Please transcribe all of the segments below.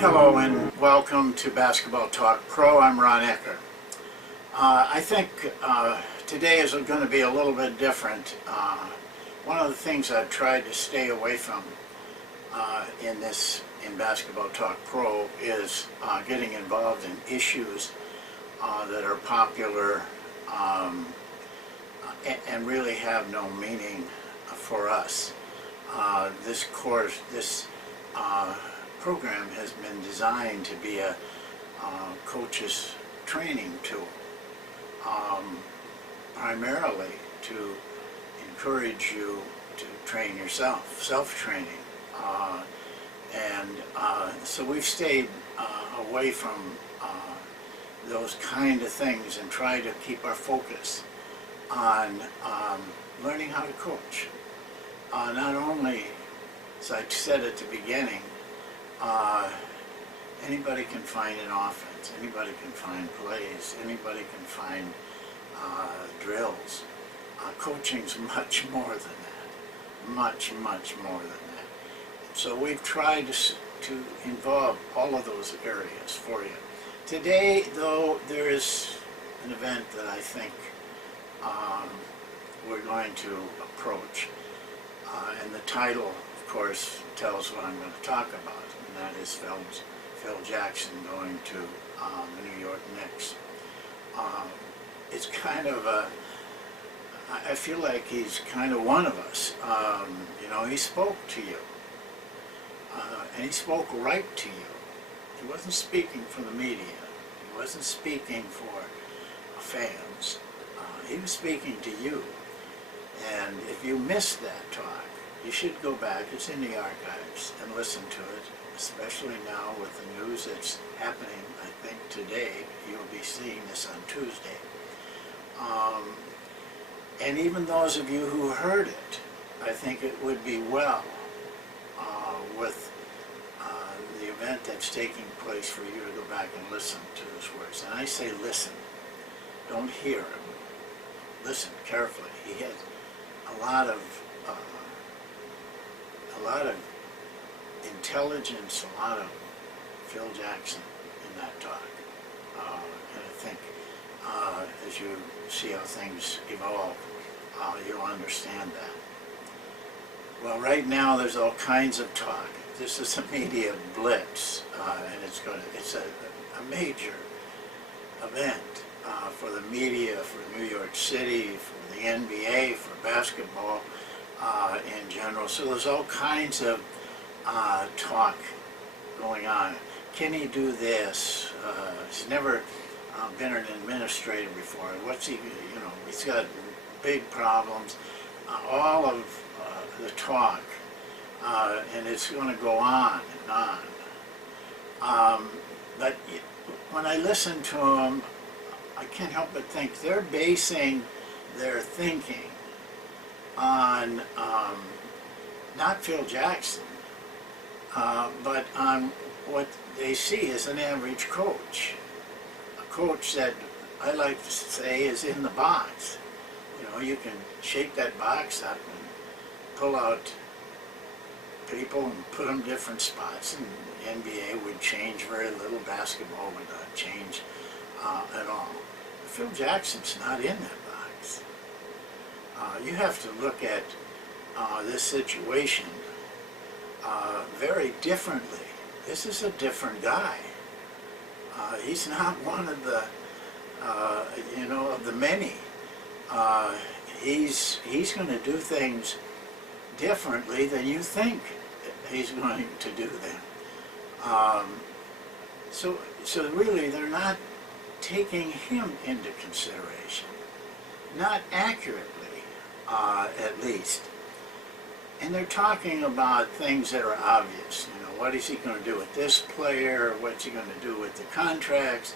Hello and welcome to Basketball Talk Pro. I'm Ron Ecker. I think today is going to be a little bit different. One of the things I've tried to stay away from in Basketball Talk Pro is getting involved in issues that are popular and really have no meaning for us. This program has been designed to be a coach's training tool, primarily to encourage you to train yourself, self-training. So we've stayed away from those kind of things and try to keep our focus on learning how to coach. Not only, as I said at the beginning, anybody can find an offense, anybody can find plays, anybody can find drills. Coaching's much more than that, much more than that. So we've tried to involve all of those areas for you. Today, though, there is an event that I think we're going to approach. And the title, of course, tells what I'm going to talk about, and that is Phil Jackson going to the New York Knicks. It's kind of I feel like he's kind of one of us. He spoke to you, and he spoke right to you. He wasn't speaking for the media. He wasn't speaking for fans. He was speaking to you. And if you missed that talk, you should go back, it's in the archives, and listen to it, especially now with the news that's happening, I think today. You'll be seeing this on Tuesday. And even those of you who heard it, I think it would be well with the event that's taking place for you to go back and listen to his words. And I say listen, don't hear him. Listen carefully. He had a lot of intelligence, a lot of Phil Jackson in that talk. And I think as you see how things evolve, you'll understand that. Well, right now there's all kinds of talk. This is a media blitz, and it's a major event for the media, for New York City, for the NBA, for basketball in general. So there's all kinds of talk going on. Can he do this? He's never been an administrator before. What's he, he's got big problems. All of the talk, and it's going to go on and on. But when I listen to him, I can't help but think they're basing their thinking on not Phil Jackson, but on what they see as an average coach. A coach that I like to say is in the box. You can shake that box up and pull out people and put them different spots, and the NBA would change very little. Basketball would not change at all. Phil Jackson's not in that box. You have to look at this situation very differently. This is a different guy. He's not one of the, of the many. He's going to do things differently than you think he's going to do them. So really, they're not taking him into consideration, not accurately, at least. And they're talking about things that are obvious. What is he going to do with this player? What's he going to do with the contracts?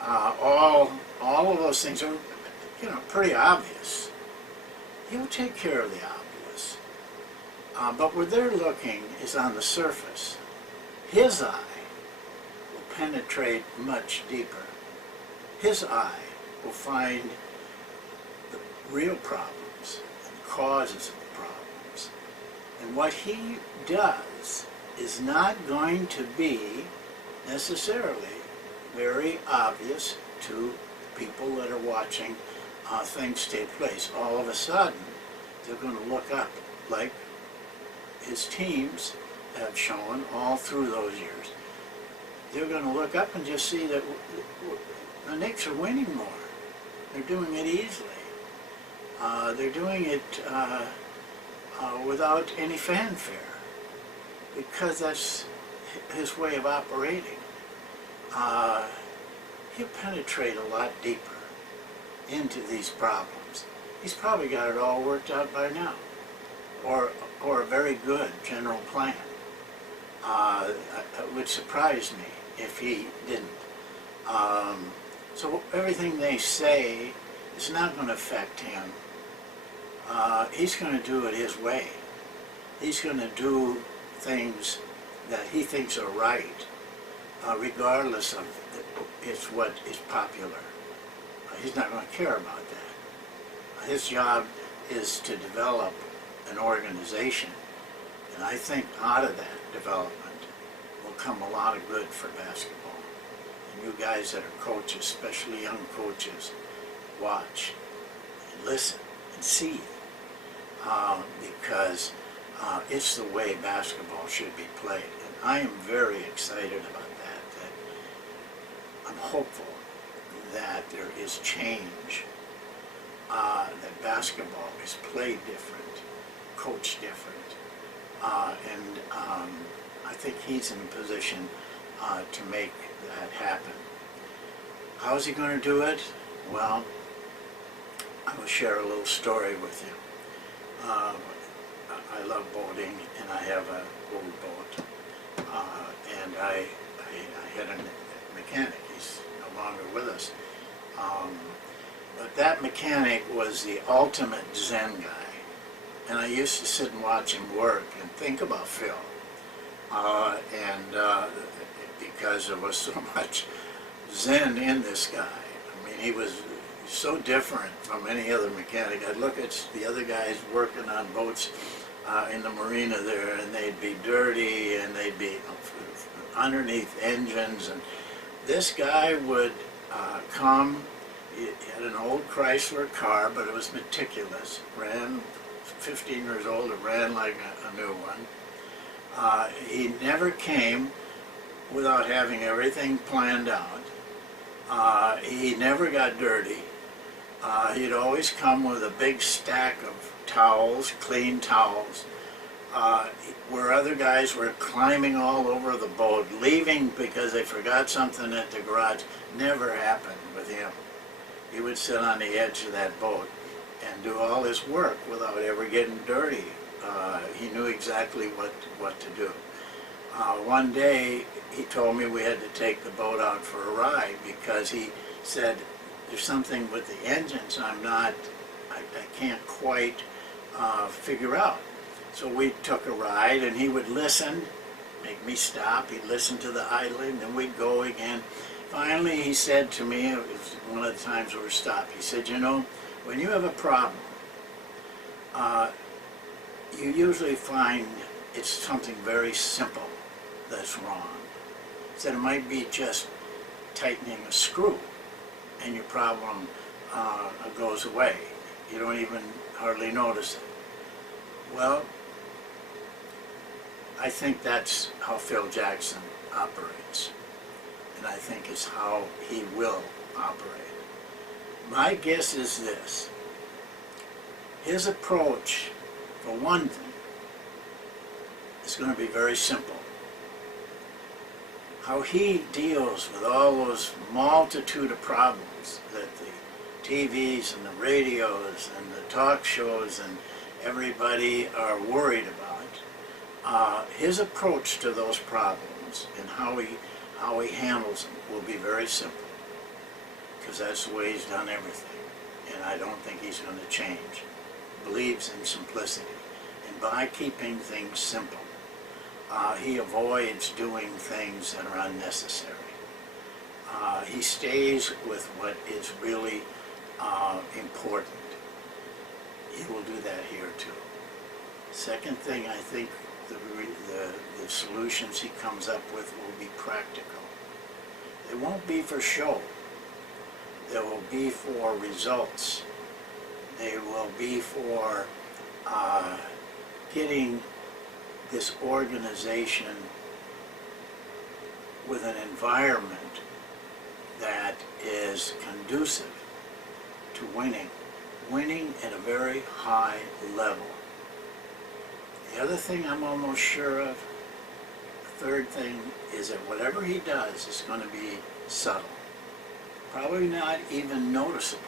All of those things are, pretty obvious. He'll take care of the obvious. But where they're looking is on the surface. His eye will penetrate much deeper. His eye will find the real problems and the causes of the problems. And what he does is not going to be necessarily very obvious to people that are watching things take place. All of a sudden, they're going to look up, like his teams have shown all through those years. They're going to look up and just see that the Knicks are winning more. They're doing it easily. They're doing it without any fanfare, because that's his way of operating. He'll penetrate a lot deeper into these problems. He's probably got it all worked out by now, or a very good general plan. It would surprise me if he didn't. So everything they say is not going to affect him. He's going to do it his way. He's going to do things that he thinks are right, regardless of it's what is popular. He's not going to care about that. His job is to develop an organization, and I think out of that development will come a lot of good for basketball. And you guys that are coaches, especially young coaches, watch and listen and see, because it's the way basketball should be played. And I am very excited about that I'm hopeful that there is change, that basketball is played different, coached different, and I think he's in a position to make that happen. How is he going to do it? Well, I will share a little story with you. I love boating, and I have an old boat, and I had a mechanic. He's no longer with us. But that mechanic was the ultimate Zen guy. And I used to sit and watch him work and think about Phil. Because there was so much Zen in this guy. I mean, he was so different from any other mechanic. I'd look at the other guys working on boats in the marina there, and they'd be dirty, and they'd be underneath engines. And this guy would come. He had an old Chrysler car, but it was meticulous. Ran, 15 years old, it ran like a new one. He never came without having everything planned out. He never got dirty. He'd always come with a big stack of towels, clean towels, where other guys were climbing all over the boat, leaving because they forgot something at the garage. Never happened with him. He would sit on the edge of that boat and do all his work without ever getting dirty. He knew exactly what to do. One day he told me we had to take the boat out for a ride because he said there's something with the engines I can't quite figure out. So we took a ride, and he would listen, make me stop. He'd listen to the idling, and we'd go again. Finally, he said to me, it was one of the times we were stopped, he said, you know, when you have a problem, you usually find it's something very simple that's wrong. He said it might be just tightening a screw, and your problem goes away. You don't even hardly notice it. Well, I think that's how Phil Jackson operates, and I think it's how he will operate. My guess is this: his approach, for one thing, is going to be very simple. How he deals with all those multitude of problems that the TVs and the radios and the talk shows and everybody are worried about. His approach to those problems and how he handles them will be very simple, because that's the way he's done everything, and I don't think he's going to change. Believes in simplicity, and by keeping things simple, he avoids doing things that are unnecessary. He stays with what is really important. He will do that here too. Second thing, I think the solutions he comes up with will be practical. They won't be for show. They will be for results. They will be for getting this organization with an environment that is conducive to winning at a very high level. The other thing I'm almost sure of, the third thing, is that whatever he does is going to be subtle. Probably not even noticeable.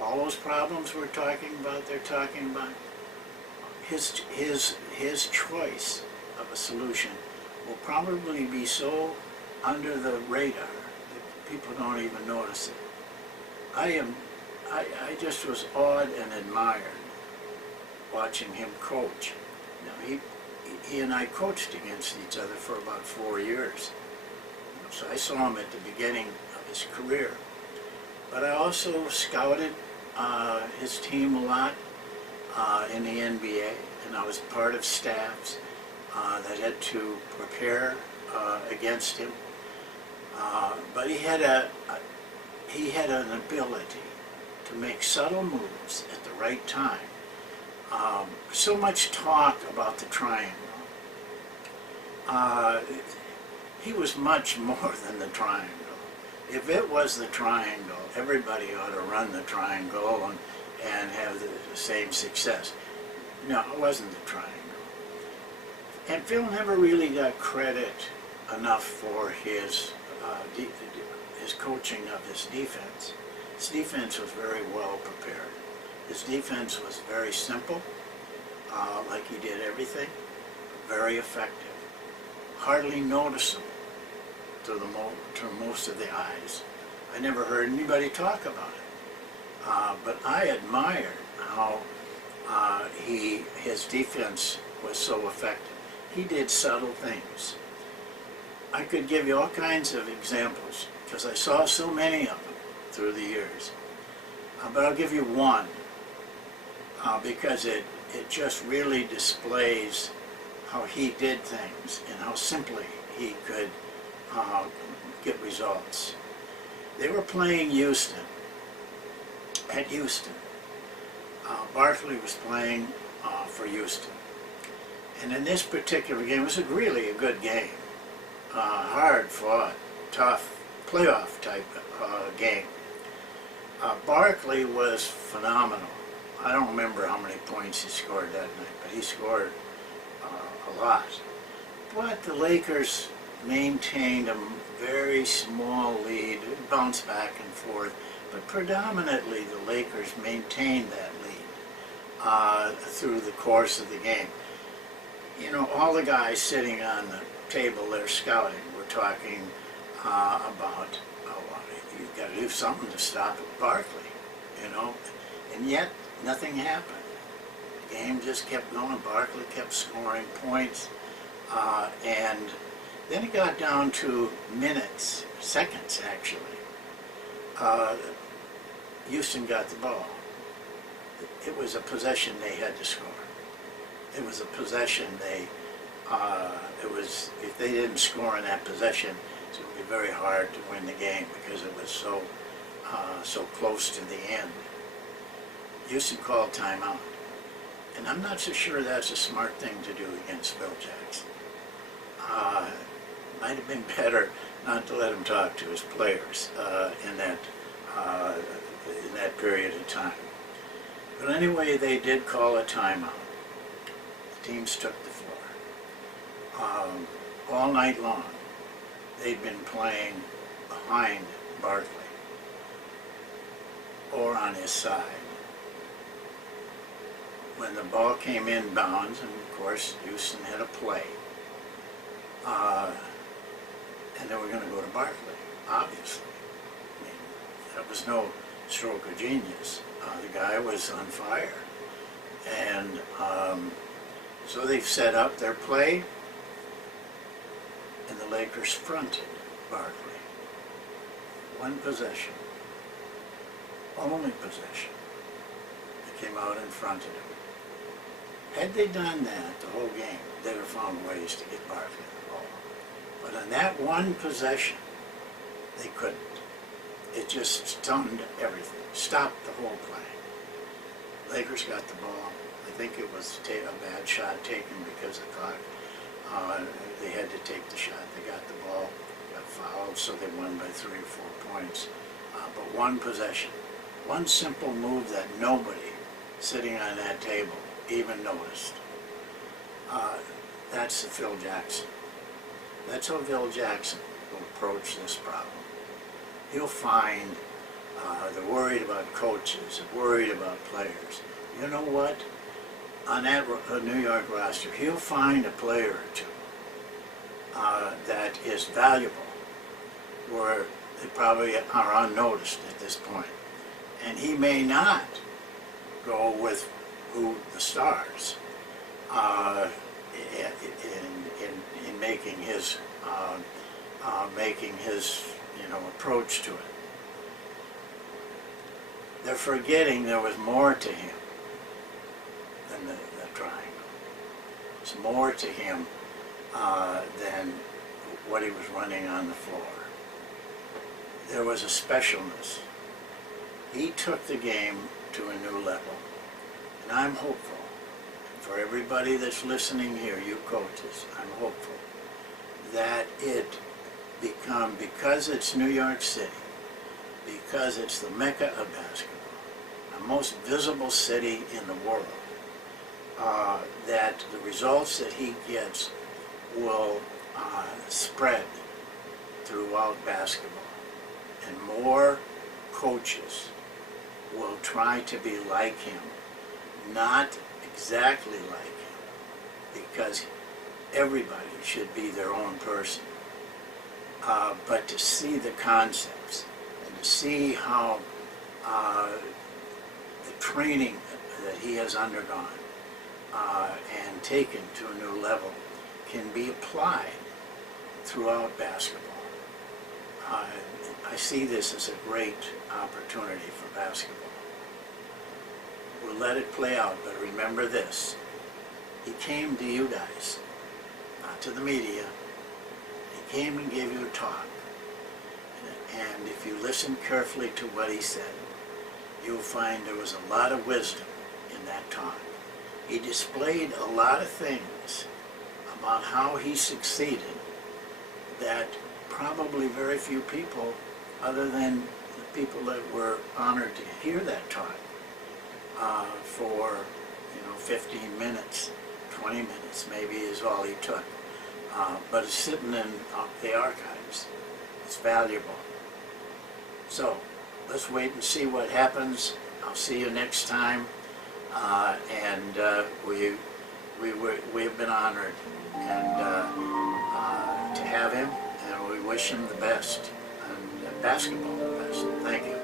All those problems we're talking about, they're talking about, his choice of a solution will probably be so under the radar that people don't even notice it. I just was awed and admired watching him coach. Now, he and I coached against each other for about 4 years. So I saw him at the beginning of his career. But I also scouted his team a lot in the NBA, and I was part of staffs that had to prepare against him. But he had an ability to make subtle moves at the right time. So much talk about the triangle. He was much more than the triangle. If it was the triangle, everybody ought to run the triangle and have the same success. No, it wasn't the triangle. And Phil never really got credit enough for his coaching of his defense. His defense was very well prepared. His defense was very simple, like he did everything, very effective, hardly noticeable to most of the eyes. I never heard anybody talk about it, but I admired how his defense was so effective. He did subtle things. I could give you all kinds of examples because I saw so many of them through the years. But I'll give you one because it just really displays how he did things and how simply he could get results. They were playing Houston. At Houston. Barkley was playing for Houston. And in this particular game, it was really a good game. Hard fought, tough, playoff type game. Barkley was phenomenal. I don't remember how many points he scored that night, but he scored a lot. But the Lakers maintained a very small lead, bounced back and forth, but predominantly the Lakers maintained that lead through the course of the game. You know, all the guys sitting on the table there scouting were talking about, you've got to do something to stop Barkley, you know, and yet nothing happened. The game just kept going. Barkley kept scoring points, and then it got down to minutes, seconds actually. Houston got the ball. It was a possession they had to score. It was a possession if they didn't score in that possession, it would be very hard to win the game because it was so close to the end. Houston called timeout. And I'm not so sure that's a smart thing to do against Phil Jackson. Might have been better not to let him talk to his players in that period of time. But anyway, they did call a timeout. The teams took the floor. All night long, they'd been playing behind Barkley or on his side. When the ball came inbounds, and of course Houston had a play, and they were going to go to Barkley, obviously. I mean, that was no stroke of genius. The guy was on fire. And so they set up their play, and the Lakers fronted Barkley. One possession. Only possession. They came out and fronted him. Had they done that the whole game, they'd have found ways to get Barkley the ball. But on that one possession, they couldn't. It just stunned everything, stopped the whole play. Lakers got the ball. I think it was a bad shot taken because the clock. They had to take the shot. They got the ball, got fouled, so they won by 3 or 4 points. But one possession, one simple move that nobody sitting on that table even noticed. That's the Phil Jackson. That's how Phil Jackson will approach this problem. He'll find they're worried about coaches, they're worried about players. You know what? On that New York roster, he'll find a player or two that is valuable, where they probably are unnoticed at this point. And he may not go with who the stars in making his approach to it. They're forgetting there was more to him than the triangle. There's more to him than what he was running on the floor. There was a specialness. He took the game to a new level. And I'm hopeful, for everybody that's listening here, you coaches, I'm hopeful that it because it's New York City, because it's the mecca of basketball, the most visible city in the world, that the results that he gets will spread throughout basketball, and more coaches will try to be like him, not exactly like him, because everybody should be their own person, but to see the concepts and to see how the training that he has undergone and taken to a new level can be applied throughout basketball. I see this as a great opportunity for basketball. We'll let it play out, but remember this. He came to you guys, not to the media. He came and gave you a talk. And if you listen carefully to what he said, you'll find there was a lot of wisdom in that talk. He displayed a lot of things about how he succeeded that probably very few people, other than the people that were honored to hear that talk, for 15 minutes, 20 minutes maybe is all he took. But it's sitting in the archives. It's valuable. So let's wait and see what happens. I'll see you next time. We've been honored and to have him, and we wish him the best, and basketball the best. Thank you.